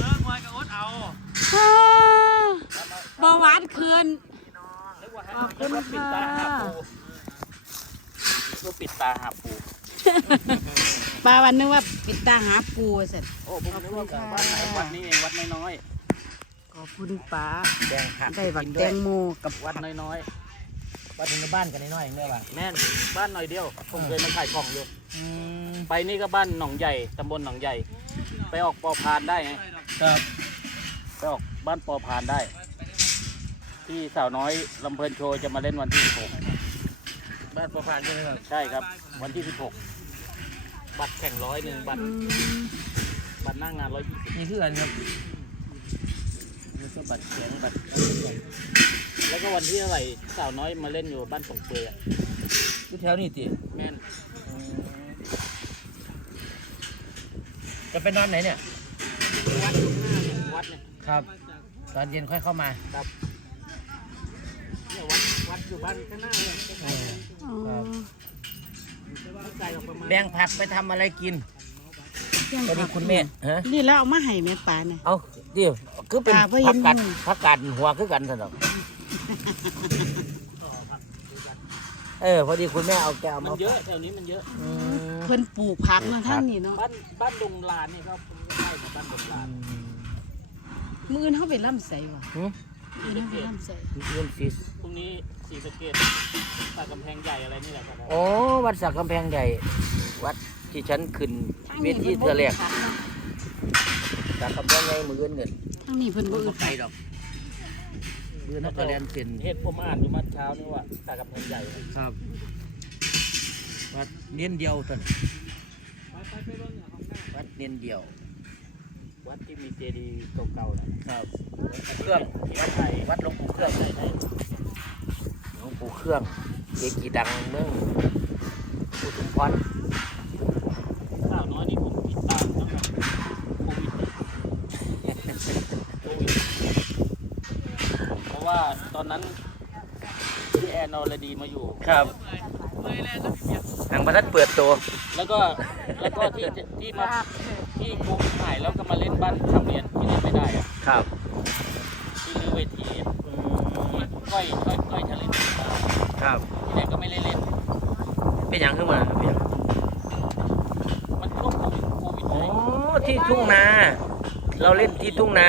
เลิกมวยกับอดเอาอ่าเบาหวานคืนนึกว่าให้ขอบคุณนึกว่าปิดตาหาค่ะปูนึกว่าปิดตาหาปูปลาวันนึกว่าปิดตาหาปูเสร็จโอ้ผมนึกว่าวัดไหนวัดนี้เองวัดน้อยขอบคุณป้าแดงผักได้บักกินแตด้วยงโมกับๆวัดน้อยวัดในบ้านกันน้อยๆเนี่ยว่ะๆแม่นบ้านหน่อยเดียวผมเคยมาขายของอยู่อืมไปนี่ก็บ้านหนองใหญ่ตำบลหนองใหญ่ ไปออกปอพานได้ไงครับไปออกบ้านปอพานได้ ที่สาวน้อยลำเพลินโชว์จะมาเล่นวันที่ บ้านประพานใช่ไหมครับ 16 ใช่ครับ วันที่ 16 บัตรแข่งร้อยหนึ่งบัตรอืมบัตรหน้างานร้อยยี่สิบนี่คืออันครับนี่ก็บัตรเสียงบัตรแล้วก็วันที่เท่าไหร่สาวน้อยมาเล่นอยู่บ้านสงเปยอะที่แถวนี่ติแม่น อืม จะไปนอนไหนเนี่ย วัดอยู่ข้างหน้าเนี่ยวัดเนี่ยครับ ตอนเย็นค่อยเข้ามาเนี่ยวัดวัดอยู่บ้านข้างหน้าเลยใกล้ๆกันอ๋อไม่ไกลหรอกประมาณแบ่งผักไปทำอะไรกินเที่ยงสวัสดีผักคุณแม่ฮะนี่แล้วเอามาให้แม่ปลาเนี่ย เอาเดี๋ยวคือเป็นอ่าเพราะเห็ผันกกัดอยู่ผักกัดหัวคือกันสนอกเออพอดีคุณแม่เอาแก้วมัมานเยอะแถวนี้มันเยอะ อืม เพิ่นปลูกผักเนาะท่านนี่เนาะบ้านบ้านดงลานนี่ก็ใกล้กับบ้านดงลานมื้ออื่นเฮาไปล่ำใส่ว่ะหืมมื้ออื่นเฮาไปล่ำใส่เงินฟิสพรุ่งนี้สีสะเกดตากำแพงใหญ่อะไรนี่แหละครับโอ้วัดสักกำแพงใหญ่ วัดที่ฉันขึ้นทางเวนี้ทีเพิ่นเธบ่อแรกผักเนาะสักกำแพงใหญ่มือเงินเงินทางนี้เพิ่นบ่อึบ่ดไกลดอกมือนักกระเรียนเป็นเหตุผมอ่านอยู่เมื่อเช้านี่ว่าตากำแพงใหญ่ครับ วัดเนียนเดียวท่านวัดเนียนเดียว วัดที่มีเจดีย์เก่าๆนะครับเครื่องวัดไทยวัดหลวงปู่เครื่องหลวงปู่เครื่องเกจิดังเมืองอุทุมพรสาวน้อยนี่ผมติดตามตั้งแต่โควิดโควิดเพราะว่าตอนนั้นพี่แอนอรดีมาอยู่ครับ ทางประทัดเปิดตัว แล้วก็แล้วก็ที่ที่มาที่โควิดหายแล้วก็มาเล่นบ้านทำเรียนที่เล่นไม่ได้อะครับที่รื้อเวทีที่ก้อยก้อยก้อยทะเลมาครับที่ไหนก็ไม่ได้เล่นเป็นหยังขึ้นมาเป็นหยังมันช่วงโควิดโควิดโอ้ไงที่ทุ่งนา เราเล่นที่ทุ่งนา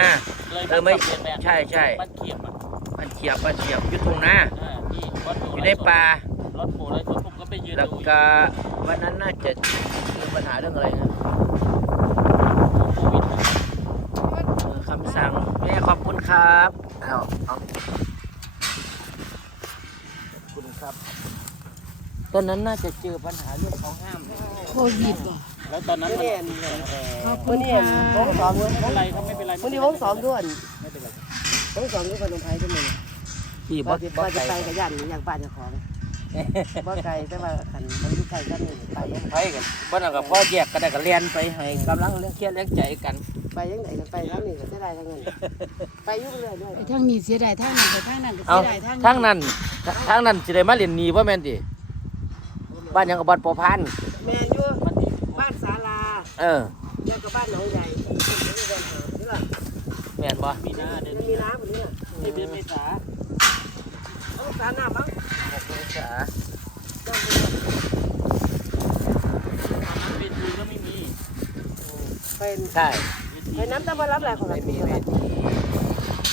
เลยเออไม่บ้านทำเรียนแบบใช่ใช่บ้านเขียบอะมันเฉียบมันเฉียบอยู่ทุ่งนาอ่าที่วัดโพอยู่ในป่า ไปยืนแล้วดูอยู่ก็วันนั้นน่าจะมีปัญหาเรื่องอะไรนะโควิดนะเออคำสั่งแม่ขอบคุณครับเอาเอาขอบคุณครับ ตอนนั้นน่าจะเจอปัญหาเรื่องเขาห้าม โควิดบ่แล้วตอนนั้นมันขอบคุณค่ะวงสองไม่เป็นไรครับไม่เป็นไรวันนี้วงสองด้วยไม่เป็นไรวงสองด้วยพนมไพรใช่ไหมที่บ่บ่จะบ่บ่จะไกลไปกับยันอย่างบ้านเจ้าของ บ่ไกลแต่ว่าขันมันอยู่ไกลกันนี่ไปยังไปกันบ่นั่นก็พ่อแยกกันได้ก็เรียนไปให้กำลังเรื่องเครียดเรื่องใจกัน ไปยังไหนกันไปทางนี้ก็จะได้ทางนั้นไปอยุ่งเรื่อยด้วยไปทางนี้เสียดายทางนั้นไปทางนั้นก็เอาเสียดายทางทางนั้นทางนั้นสิได้มาเรียนหนีบ่แม่นติบ้านหยังกับบ้านปอพันแม่อยู่บ้านศาลาเออแล้วก็บ้านหนองใหญ่เป็นเดินหานี่ล่ะแม่นบ่มีหน้าเดือนมันมีน้ำแบบนี้ที่เดือนเมษาต้ องสาน้ำบ้าง6เมษาเวทีก็ไม่มีเป็นใช่เวทีไปน้ำตะวันรับแรงของเราไม่มีเวที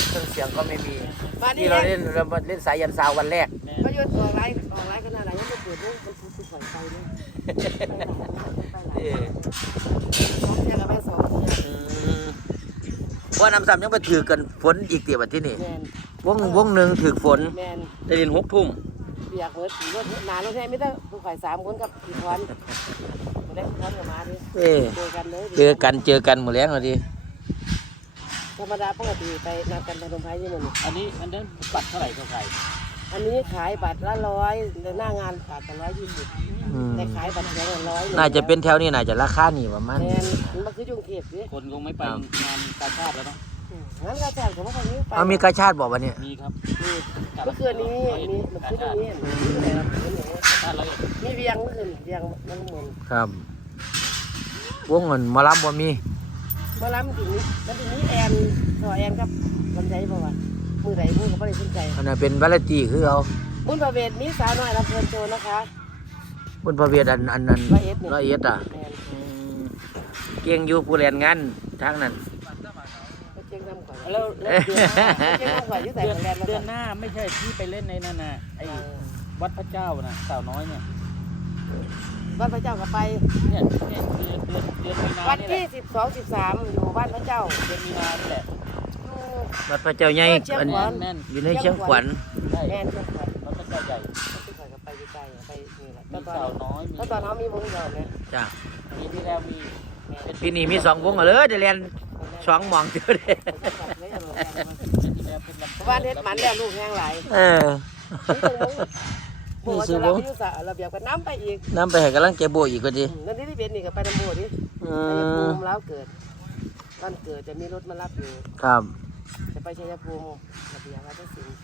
เครื่องเสียงก็ไม่มีบ้านนี้ที่เราเล่นเราเล่นสายยันซาววันแรกแม่เขาโยนออกไลน์ออกไลน์กันอะไรยังไม่เปิดด้วยมันคือคือปล่อยไฟด้วยไปหลายเออสองเที่ยกับไปสองเที่ย อืมว่าน้ำซ้ำยังไปถือกันฝนอีกเตียบัดที่นี่แมนวงวงหนึ่งถือฝนแมนได้เรียนหกทุ่มเปียกเหมือนผีรถนานรถแท้ไม่ได้ผู้ข่อยสามคนกับผีทวนมาได้ทวนกับมาดิเออเจอกันเลยเจอกันเจอกันหมดแล้วดีธรรมดาปกติไปนัดกันพนมไพรที่มันอันนี้อันนั้นบัตรเท่าไหร่เท่าไหร่ อันนี้ขายบัตรละร้อยหน้างานบาทละร้อยยี่สิบอืมแต่ขายบัตรแพงละร้อยน่าจะเป็นแถวนี้น่าจะราคานี่ประมาณแมนมันมาคือจุงเก็บดิคนคงไม่ไปงานกาชาติแล้วเนาะงั้นก็แจ้งผมว่าคนนี้ไปเอามีกาชาติบอกว่าเนี่ยมีครับเมื่อคืนนี้มีเมื่อคืนนี้มีอะไรนะกาชาติร้อยเอ็ดมีเวียงเมื่อคืนเวียงมันหมุนครับวงเงินหมารับบ่มีมมาล้ำถึงนี้แล้วทีนี้แอนต่อแอนครับลำใจบ่ว่า มือไหนมือก็ไม่ได้สนใจอันนั้นเป็นวาเลนตีคือเอาบุญประเวทมีสาวน้อยลำเพลินโชว์นะคะบนพระเวทอันอันนั้นร้อยเอ็ดนี่ร้อยเอ็ดอะแอนอืมเก่งอยู่ผู้เรียนงานทางนั้น ไปเจ๊งทำก่อนแล้วแล้วเดือนหน้าเจ๊งทำก่อนยุ่งแต่เดือนแลนด์มาเดืก่ออนนหน้าไม่ใช่ที่ไปเล่นในนั่นน่ะไอ้วัดพระเจ้าน่ะสาวน้อยเนี่ยวัดพระเจ้าก็ไป เนี่ยเนี่ยเดือนเดือนเดือนมีนาวันเนี่ยแหที่ละสิบสองสิบสามอยู่บ้านพระเจ้า เดือนมีนานี่แหละ วัดพระเจ้าใหญ่เชียงอันขวัญแม่นอยู่ในเชียงขวัญใช่แอนเชียงขวัญวัดพระเจ้าใหญ่ที่ขวัญก็ไปอยู่ไกลไปนี่แหละมีตอสาวนน้อยมีแล้วตอนเขามีวงเดียวเนี่ยจ้ะปีที่แล้วมีปีนี้มีสองวงเหรอเลยจะเรียนสองหมองเดียวเด้ปีที่แล้วเป็นลำบ้านเฮ็ดหมันแล้วลูกแห้งหลายเออมีมีซื้ซื้ออววงงสระเบียบกับน้ำไปอีกน้ำไปให้กำลังใจโบอีกก็ดีนั่นที่ที่เป็นนี่ก็ไปน้ำโบดิอืชัยภูมมิแล้วเกิดวันเกิดจะมีรถมารับอยู่ครับ จะไปชัยภูมิระเบียบราชสิงห์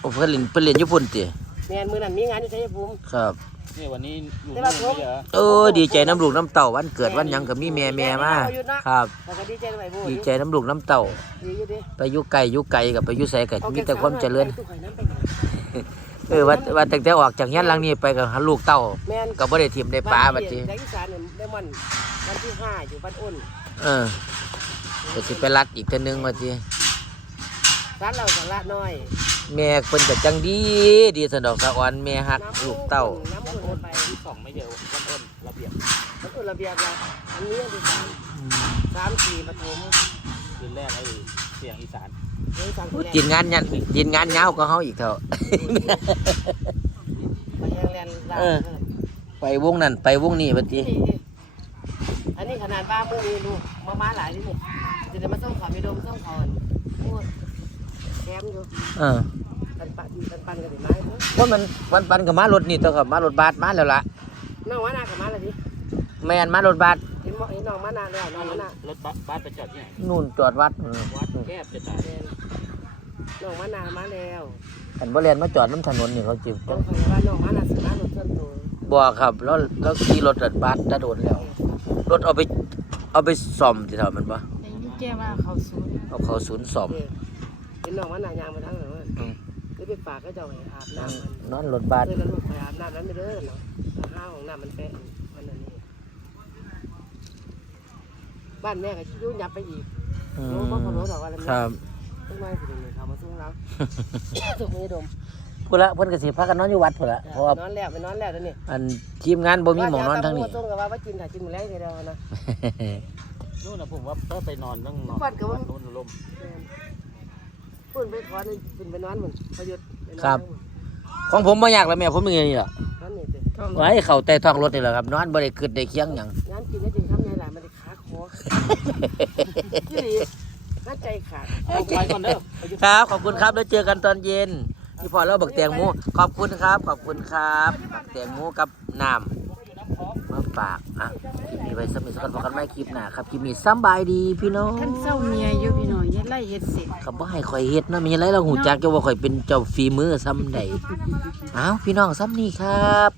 โอ้เพิ่นเล่นเพิ่นเล่นญี่ปุ่นติแมนมือนั้นมีงานอยู่ชัยภูมิ ครับนี่วันนี้อยู่แต่นู่ว่านผมนี่เหรอโอ้ดีใจน้ำลูกน้ำเต่าวันเกิดวันหยังก็มีแม่แม่มาครับแต่ก็ดีใจด้วยโบดีใจน้ำลูกน้ำเต่า ดีอยู่ดิไปอยู่ไกลอยู่ไกลกับไปอยู่ไสก็มีแต่ความเจริญไปตู้ข่อยน้ำไปไหนเออว่าว่าตั้งแต่ออกจากเฮียนหลังนี้ไปกับหาลูกเต่าแมนก็บ่ได้ทิมได้ปลาบัดนี้แดงอีสานเนี่ยได้มันวันที่ห้าอยู่บ้านอ้นเออก็สิไปรัดอีกเทื่อนึงว่าติ ร้านเราสาระน้อยแม่เพิ่นก็จังดี ดีสนดอกสะอ่อนแม่ฮักลูกเต้าน้ำวัอุ่ดนอ้นไปที่สองไม่เดียววัดอ้นระเบียบน้ำอุ่นระเบียบละอันนี้อันที่สามสามสี่ปฐมคืนแรกไอ้เสียงอีสานเรื่องสามอู้สี่กินงานยันกินงานยาวก็เฮาอีกเท่าไปแรงแรงลาเออไปวงนั้นไปวงนี้บัดนี้อันนี้ขนาดบ้ามือมีดูมาม้าหลายนี่นี่จะได้มาส่งขอมีดมส่งขอนพูดแค มอยู่เออปันปันปันปันกันได้ไหมว่ามันวันปันกับมารถนี่ตัวกับมารถบัสมาแล้วล่ะน้องว่านากับมาเลยดิแม่นมารถบัสเห็นบอกเห็นน้องมานาแล้วน้องมานารถบัสบ้านไปจอดที่ไหนนู่นจอดวัดอืมวัดแคบจะตายน้องมานามาแล้วอันบ่เรียนมาจอดน้ำถนนนี่เขาจิบต้องคอยว่าน้องมานาสิมารถส่วนตัวบ่ครับแล้วแล้วขี่รถบัสได้โดนแล้วรถเอาไปเอาไปซ่อมที่เท่ามันบ่ไอ้นี่แกว่าเขาสูงเอาเข้าศูนย์ซ่อม เห็นน้องมานายางมาทั้งเลยว่าอืมได้ไปฝากก็จะเอาไปอาบน้ำมันนอนรถบัสเคยแล้วลูกไปอาบน้ำนั้นไม่เด้อเนาะห้าของน้ำมันแปะมันอันนี้บ้านแม่ก็ยุ่งยับไปอีกอืรู้มว่าเขารู้หรอกว่าอะไรครับต้องไล่สิ่งหนึ่งเขามาสู้เราส่งให้ดมพุ่นละเพิ่นก็สิพากันนอนอยู่วัดพุ่นละเพราะว่า นอนแล้วไปนอนแล้วนี่อันทีมงานบ่มีหมองนอนทั้งนี้ส่งกับว่าว่ากินถ่ายกินหมดแล้วทีเดียวนะ นู่นนะผมว่าถ้าไปนอนต้องนอนวัดกับว่านู่นลม ปุ่นไปขอนี่ปุ่นไปนอนเหมือนประยุทธ์ของผมบ่อยากแล้วแม่ผมมีนี่ล่ะนอนนี่สิไว้เข้าใต้ท้องรถนี่แหละครับ นอนบ่ได้คิดได้เคียงหยังงานกินได้จริงทำไงล่ะมันได้ขาคอที่ดีน่าใจขาดเอาไปก่อนเด้อไปอยู่ครับขอบคุณครับแล้วเจอกันตอนเย็นพี่พอเราบักแตงโมขอบคุณครับ ขอบคุณครับบักแตงโมกับน้ำ มาฝากอะมีไว้สมิสกันพอกันไม่คลิปหน้าครับคลิปนี้สำบายดีพี่น้องท่านเศร้าเมียอยู่พี่น้อยยัดไล่เฮ็ดเสร็จเขาบ่ให้คอยเฮ็ดเนาะมีอะไรเราหูจักจะว่าคอยเป็นเจ้าฝีมือซ้ำใดอ้าวพี่น้องซ้ำนี่ครับ